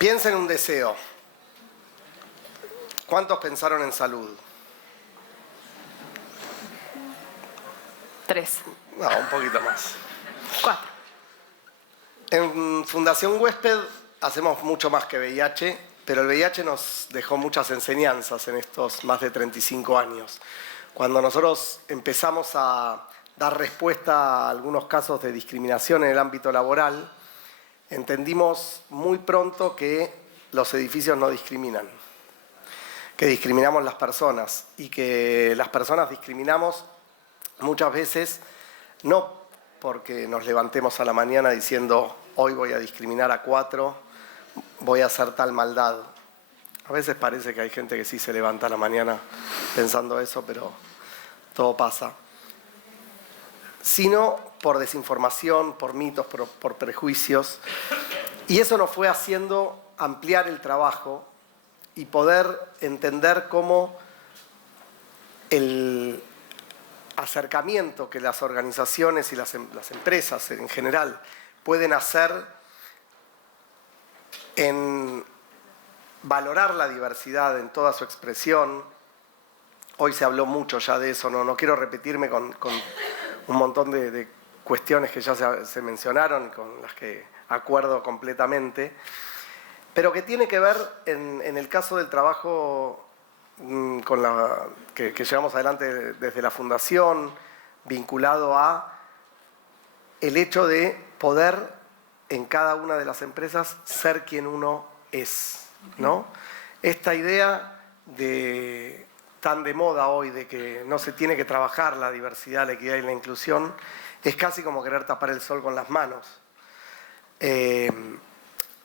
Piensa en un deseo. ¿Cuántos pensaron en salud? 3. No, un poquito más. 4. En Fundación Huésped hacemos mucho más que VIH, pero el VIH nos dejó muchas enseñanzas en estos más de 35 años. Cuando nosotros empezamos a dar respuesta a algunos casos de discriminación en el ámbito laboral, entendimos muy pronto que los edificios no discriminan, que discriminamos las personas y que las personas discriminamos muchas veces no porque nos levantemos a la mañana diciendo hoy voy a discriminar a 4, voy a hacer tal maldad. A veces parece que hay gente que sí se levanta a la mañana pensando eso, pero todo pasa. Sino por desinformación, por mitos, por prejuicios. Y eso nos fue haciendo ampliar el trabajo y poder entender cómo el acercamiento que las organizaciones y las empresas en general pueden hacer en valorar la diversidad en toda su expresión. Hoy se habló mucho ya de eso, no quiero repetirme con un montón de cuestiones que ya se mencionaron, con las que acuerdo completamente, pero que tiene que ver en el caso del trabajo que llevamos adelante desde la Fundación, vinculado a el hecho de poder en cada una de las empresas ser quien uno es, ¿no? Esta idea tan de moda hoy de que no se tiene que trabajar la diversidad, la equidad y la inclusión, es casi como querer tapar el sol con las manos.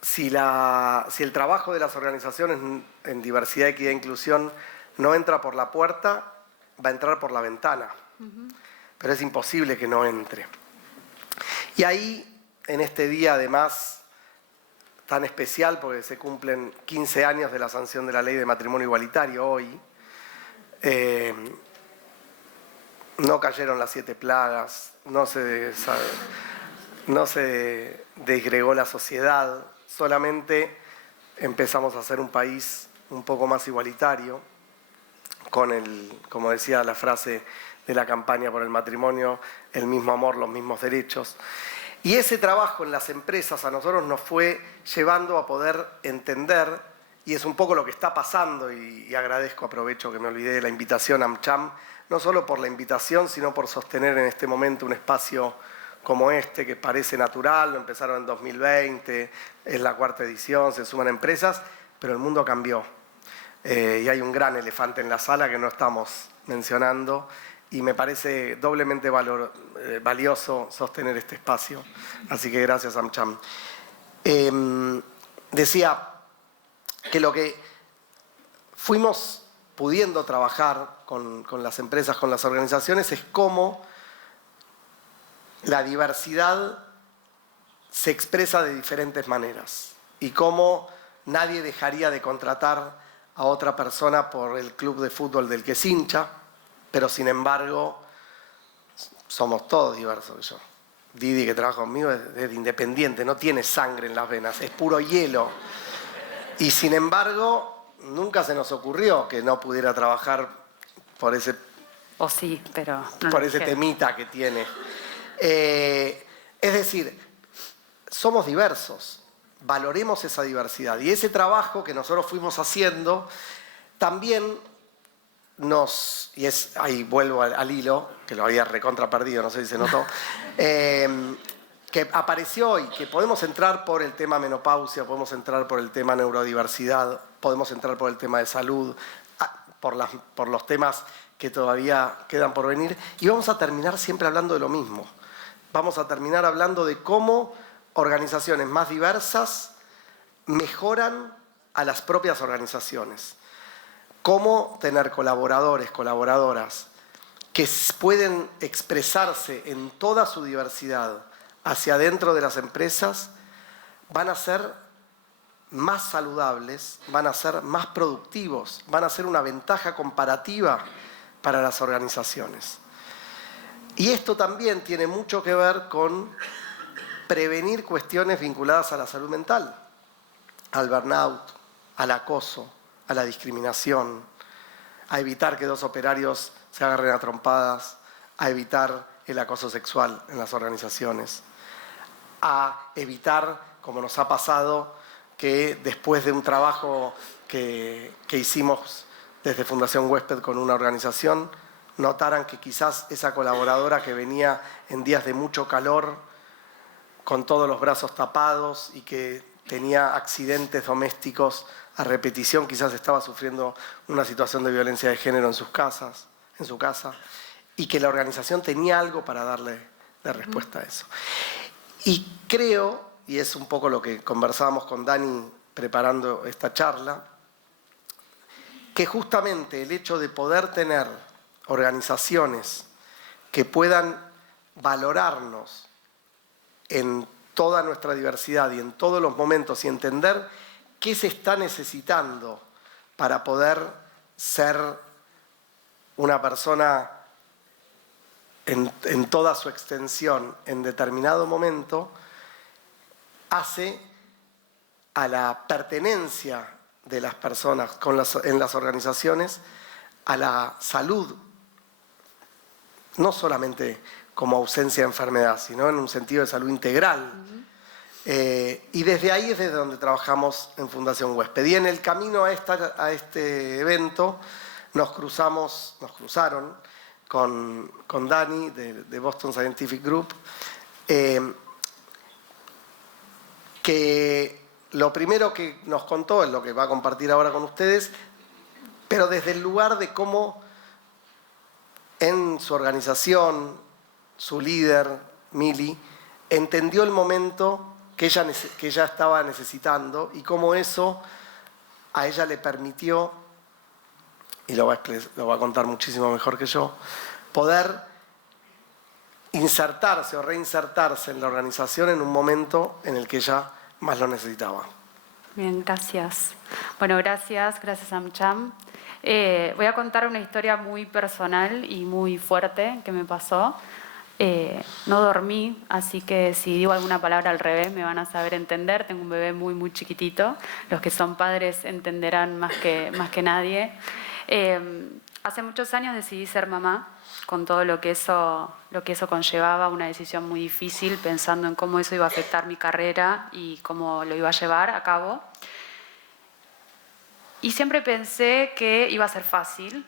Si el trabajo de las organizaciones en diversidad, equidad e inclusión no entra por la puerta, va a entrar por la ventana. Pero es imposible que no entre. Y ahí, en este día además tan especial, porque se cumplen 15 años de la sanción de la Ley de Matrimonio Igualitario hoy, no cayeron las 7 plagas, no se desgregó la sociedad, solamente empezamos a ser un país un poco más igualitario, como decía la frase de la campaña por el matrimonio, el mismo amor, los mismos derechos. Y ese trabajo en las empresas a nosotros nos fue llevando a poder entender, y es un poco lo que está pasando, y agradezco, aprovecho que me olvidé de la invitación a AmCham, no solo por la invitación, sino por sostener en este momento un espacio como este, que parece natural, lo empezaron en 2020, es la 4ª edición, se suman empresas, pero el mundo cambió. Y hay un gran elefante en la sala que no estamos mencionando, y me parece doblemente valioso sostener este espacio. Así que gracias, AmCham. Decía que lo que fuimos pudiendo trabajar con las empresas, con las organizaciones, es cómo la diversidad se expresa de diferentes maneras y cómo nadie dejaría de contratar a otra persona por el club de fútbol del que es hincha, pero sin embargo somos todos diversos. Didi, que trabaja conmigo, es independiente, no tiene sangre en las venas, es puro hielo. Y sin embargo, nunca se nos ocurrió que no pudiera trabajar por ese, o sí, pero no por ese temita que tiene. Es decir, somos diversos, valoremos esa diversidad. Y ese trabajo que nosotros fuimos haciendo también ahí vuelvo al hilo, que lo había recontra perdido, no sé si se notó, que apareció hoy, que podemos entrar por el tema menopausia, podemos entrar por el tema neurodiversidad, podemos entrar por el tema de salud, por los temas que todavía quedan por venir, y vamos a terminar siempre hablando de lo mismo. Vamos a terminar hablando de cómo organizaciones más diversas mejoran a las propias organizaciones. Cómo tener colaboradores, colaboradoras que pueden expresarse en toda su diversidad hacia adentro de las empresas, van a ser más saludables, van a ser más productivos, van a ser una ventaja comparativa para las organizaciones. Y esto también tiene mucho que ver con prevenir cuestiones vinculadas a la salud mental. al burnout, al acoso, a la discriminación, a evitar que dos operarios se agarren a trompadas, a evitar el acoso sexual en las organizaciones, a evitar, como nos ha pasado, que después de un trabajo que hicimos desde Fundación Huésped con una organización, notaran que quizás esa colaboradora que venía en días de mucho calor, con todos los brazos tapados y que tenía accidentes domésticos a repetición, quizás estaba sufriendo una situación de violencia de género en su casa, y que la organización tenía algo para darle de respuesta a eso. Y creo, y es un poco lo que conversábamos con Dani preparando esta charla, que justamente el hecho de poder tener organizaciones que puedan valorarnos en toda nuestra diversidad y en todos los momentos y entender qué se está necesitando para poder ser una persona en toda su extensión en determinado momento, hace a la pertenencia de las personas en las organizaciones a la salud, no solamente como ausencia de enfermedad, sino en un sentido de salud integral. Y desde ahí es desde donde trabajamos en Fundación Huésped. Y en el camino a este evento nos cruzaron con Dani de Boston Scientific Group, que lo primero que nos contó es lo que va a compartir ahora con ustedes, pero desde el lugar de cómo en su organización, su líder, Mili, entendió el momento que ella estaba necesitando y cómo eso a ella le permitió, y lo va a contar muchísimo mejor que yo, poder insertarse o reinsertarse en la organización en un momento en el que ella más lo necesitaba. Bien, gracias. Bueno, gracias Amcham. Voy a contar una historia muy personal y muy fuerte que me pasó. No dormí, así que si digo alguna palabra al revés me van a saber entender. Tengo un bebé muy, muy chiquitito. Los que son padres entenderán más que nadie. Hace muchos años decidí ser mamá, con todo lo que eso conllevaba, una decisión muy difícil, pensando en cómo eso iba a afectar mi carrera y cómo lo iba a llevar a cabo. Y siempre pensé que iba a ser fácil.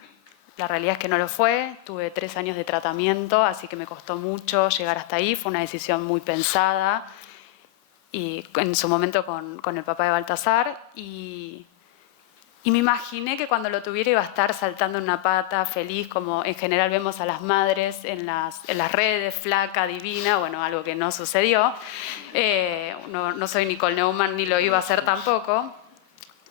La realidad es que no lo fue. Tuve 3 años de tratamiento, así que me costó mucho llegar hasta ahí. Fue una decisión muy pensada, y en su momento con el papá de Baltasar. Y me imaginé que cuando lo tuviera iba a estar saltando en una pata, feliz, como en general vemos a las madres en las redes, flaca, divina, bueno, algo que no sucedió. No soy Nicole Neumann, ni lo iba a hacer tampoco,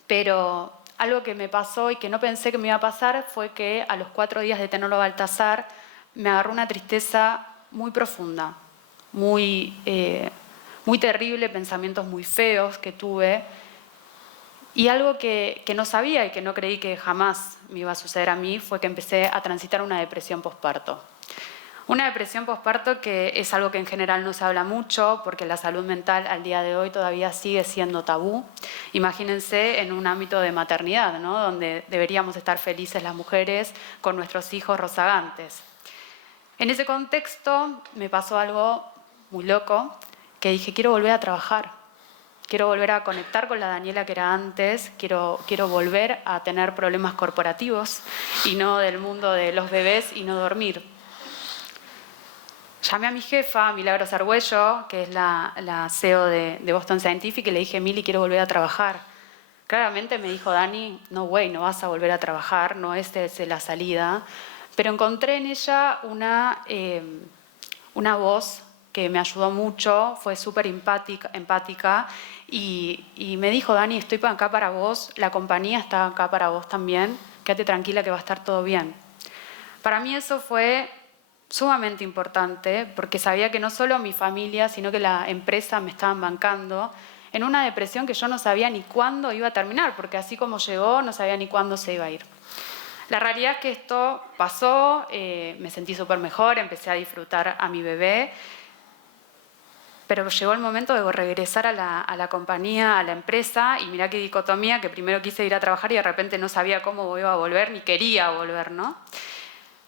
pero algo que me pasó y que no pensé que me iba a pasar fue que a los 4 días de tenerlo a Baltasar me agarró una tristeza muy profunda, muy terrible, pensamientos muy feos que tuve. Y algo que no sabía y que no creí que jamás me iba a suceder a mí fue que empecé a transitar una depresión posparto. Una depresión posparto que es algo que en general no se habla mucho porque la salud mental al día de hoy todavía sigue siendo tabú. Imagínense en un ámbito de maternidad, ¿no? Donde deberíamos estar felices las mujeres con nuestros hijos rozagantes. En ese contexto me pasó algo muy loco, que dije, quiero volver a trabajar. Quiero volver a conectar con la Daniela que era antes, quiero volver a tener problemas corporativos y no del mundo de los bebés y no dormir. Llamé a mi jefa, Milagros Argüello, que es la CEO de Boston Scientific, y le dije, Mili, quiero volver a trabajar. Claramente me dijo, Dani, no way, no vas a volver a trabajar, no esta es la salida. Pero encontré en ella una voz que me ayudó mucho, fue súper empática y me dijo, Dani, estoy acá para vos, la compañía está acá para vos también, quédate tranquila que va a estar todo bien. Para mí eso fue sumamente importante porque sabía que no solo mi familia, sino que la empresa me estaban bancando en una depresión que yo no sabía ni cuándo iba a terminar, porque así como llegó, no sabía ni cuándo se iba a ir. La realidad es que esto pasó, me sentí súper mejor, empecé a disfrutar a mi bebé. Pero llegó el momento de regresar a la compañía, a la empresa, y mirá qué dicotomía, que primero quise ir a trabajar y de repente no sabía cómo iba a volver, ni quería volver, ¿no?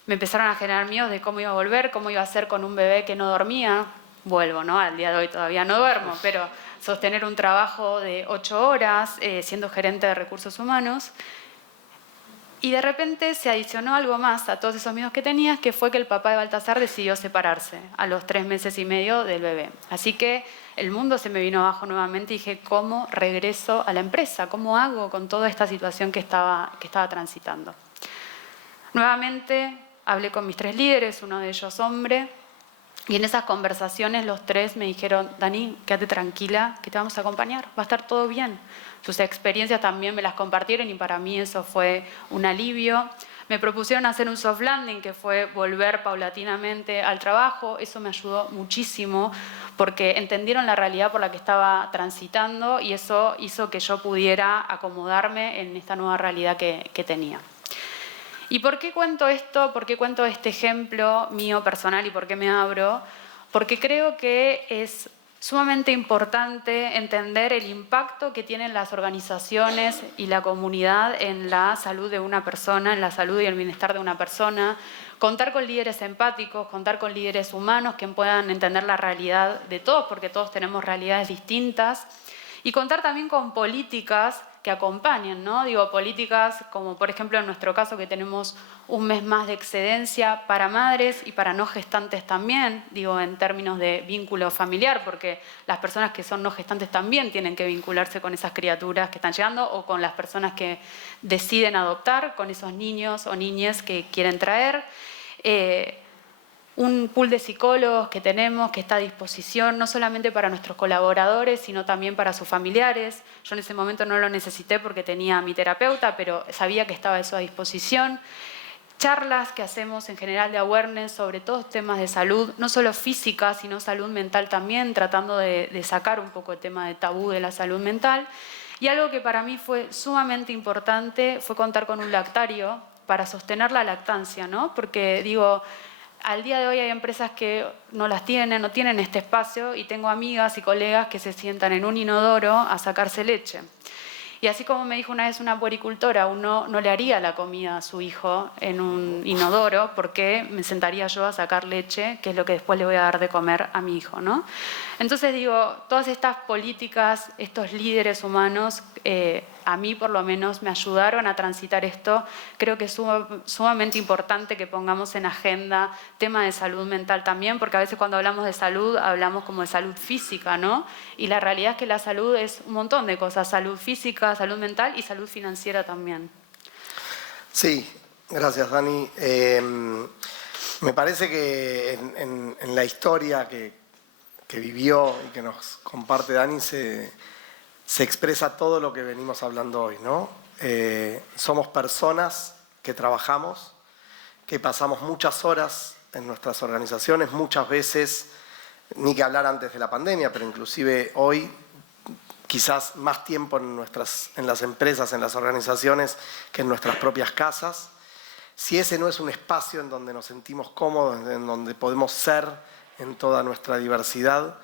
Me empezaron a generar miedos de cómo iba a volver, cómo iba a ser con un bebé que no dormía. Vuelvo, ¿no? Al día de hoy todavía no duermo, pero sostener un trabajo de 8 horas, siendo gerente de recursos humanos. Y de repente se adicionó algo más a todos esos miedos que tenía, que fue que el papá de Baltasar decidió separarse a los 3 meses y medio del bebé. Así que el mundo se me vino abajo nuevamente y dije, ¿cómo regreso a la empresa? ¿Cómo hago con toda esta situación que estaba transitando? Nuevamente hablé con mis 3 líderes, uno de ellos hombre, y en esas conversaciones los 3 me dijeron, Dani, quédate tranquila, que te vamos a acompañar, va a estar todo bien. Sus experiencias también me las compartieron y para mí eso fue un alivio. Me propusieron hacer un soft landing, que fue volver paulatinamente al trabajo. Eso me ayudó muchísimo porque entendieron la realidad por la que estaba transitando y eso hizo que yo pudiera acomodarme en esta nueva realidad que tenía. ¿Y por qué cuento esto? ¿Por qué cuento este ejemplo mío personal y por qué me abro? Porque creo que es sumamente importante entender el impacto que tienen las organizaciones y la comunidad en la salud de una persona, en la salud y el bienestar de una persona, contar con líderes empáticos, contar con líderes humanos que puedan entender la realidad de todos, porque todos tenemos realidades distintas, y contar también con políticas que acompañen, ¿no? Digo, políticas como por ejemplo en nuestro caso que tenemos un mes más de excedencia para madres y para no gestantes también, digo, en términos de vínculo familiar, porque las personas que son no gestantes también tienen que vincularse con esas criaturas que están llegando o con las personas que deciden adoptar, con esos niños o niñas que quieren traer. Un pool de psicólogos que tenemos, que está a disposición, no solamente para nuestros colaboradores, sino también para sus familiares. Yo en ese momento no lo necesité porque tenía a mi terapeuta, pero sabía que estaba eso a disposición. Charlas que hacemos en general de awareness sobre todos temas de salud, no solo física, sino salud mental también, tratando de sacar un poco el tema de tabú de la salud mental. Y algo que para mí fue sumamente importante fue contar con un lactario para sostener la lactancia, ¿no? Porque digo, al día de hoy hay empresas que no las tienen, no tienen este espacio y tengo amigas y colegas que se sientan en un inodoro a sacarse leche. Y así como me dijo una vez una puericultora, uno no le haría la comida a su hijo en un inodoro porque me sentaría yo a sacar leche, que es lo que después le voy a dar de comer a mi hijo, ¿no? Entonces digo, todas estas políticas, estos líderes humanos, a mí por lo menos me ayudaron a transitar esto. Creo que es sumamente importante que pongamos en agenda tema de salud mental también, porque a veces cuando hablamos de salud, hablamos como de salud física, ¿no? Y la realidad es que la salud es un montón de cosas, salud física, salud mental y salud financiera también. Sí, gracias Dani. Me parece que en la historia que vivió y que nos comparte Dani se expresa todo lo que venimos hablando hoy, ¿no? Somos personas que trabajamos, que pasamos muchas horas en nuestras organizaciones, muchas veces, ni que hablar antes de la pandemia, pero inclusive hoy, quizás más tiempo en las empresas, en las organizaciones, que en nuestras propias casas. Si ese no es un espacio en donde nos sentimos cómodos, en donde podemos ser en toda nuestra diversidad,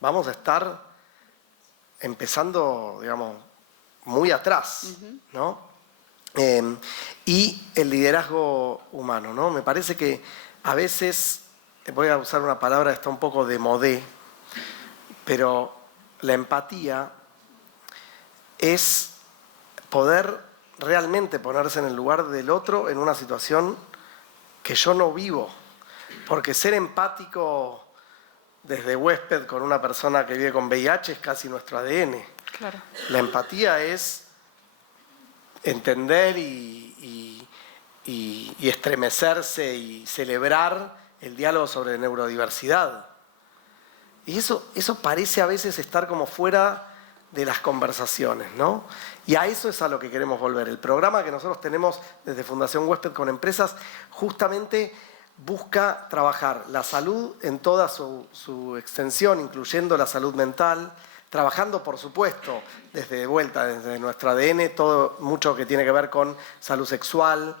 vamos a estar empezando, digamos, muy atrás, ¿no? Y el liderazgo humano, ¿no? Me parece que a veces, voy a usar una palabra que está un poco de modé, pero la empatía es poder realmente ponerse en el lugar del otro en una situación que yo no vivo. Porque ser empático desde huésped con una persona que vive con VIH es casi nuestro ADN. Claro. La empatía es entender y estremecerse y celebrar el diálogo sobre neurodiversidad. Y eso parece a veces estar como fuera de las conversaciones, ¿no? Y a eso es a lo que queremos volver. El programa que nosotros tenemos desde Fundación Huésped con empresas justamente busca trabajar la salud en toda su extensión, incluyendo la salud mental, trabajando, por supuesto, desde nuestro ADN, todo mucho que tiene que ver con salud sexual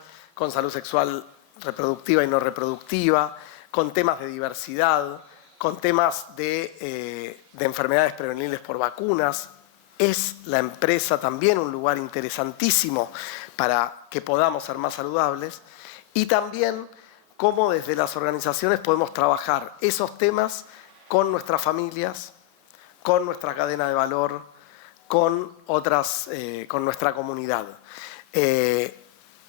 reproductiva y no reproductiva, con temas de diversidad, con temas de enfermedades prevenibles por vacunas. Es la empresa también un lugar interesantísimo para que podamos ser más saludables. Y también cómo desde las organizaciones podemos trabajar esos temas con nuestras familias, con nuestra cadena de valor, con nuestra comunidad. Ese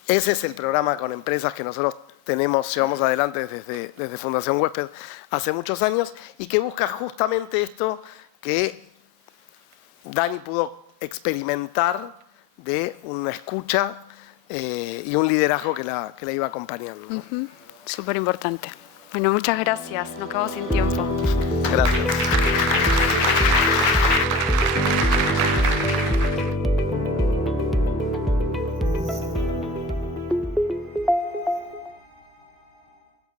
es el programa con empresas que nosotros llevamos adelante desde Fundación Huésped hace muchos años y que busca justamente esto que Dani pudo experimentar de una escucha y un liderazgo que la iba acompañando, ¿no? Súper importante. Bueno, muchas gracias. Nos quedamos sin tiempo. Gracias.